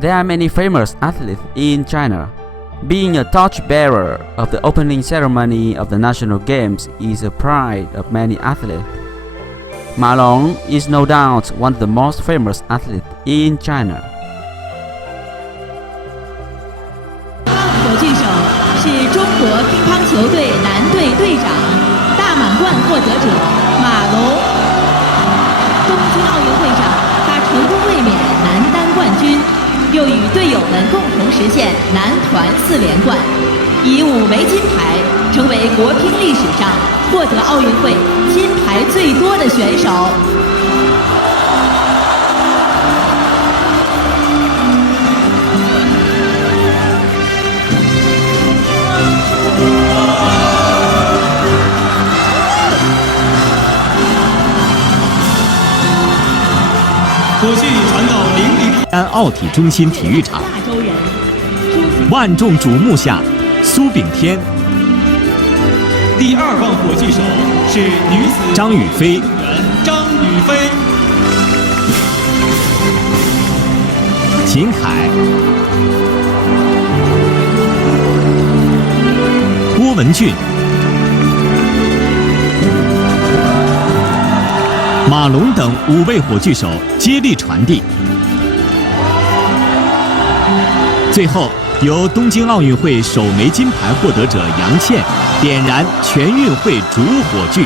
There are many famous athletes in China. Being a torchbearer of the opening ceremony of the national games is a pride of many athletes. Ma Long is no doubt one of the most famous athletes in China. 火炬手是中国乒乓球队男队队长、大满贯获得者马龙。东京奥运会上，他成功卫冕男单冠军，又与队友们共同实现男团4连冠，以5枚金牌成为国乒历史上获得奥运会金牌最多的选手。火炬传到安奥体中心体育场，万众瞩目下，苏炳添。第2棒火炬手是女子张雨霏。张雨霏。秦凯。郭文俊。马龙等5位火炬手接力传递，最后由东京奥运会首枚金牌获得者杨倩点燃全运会主火炬。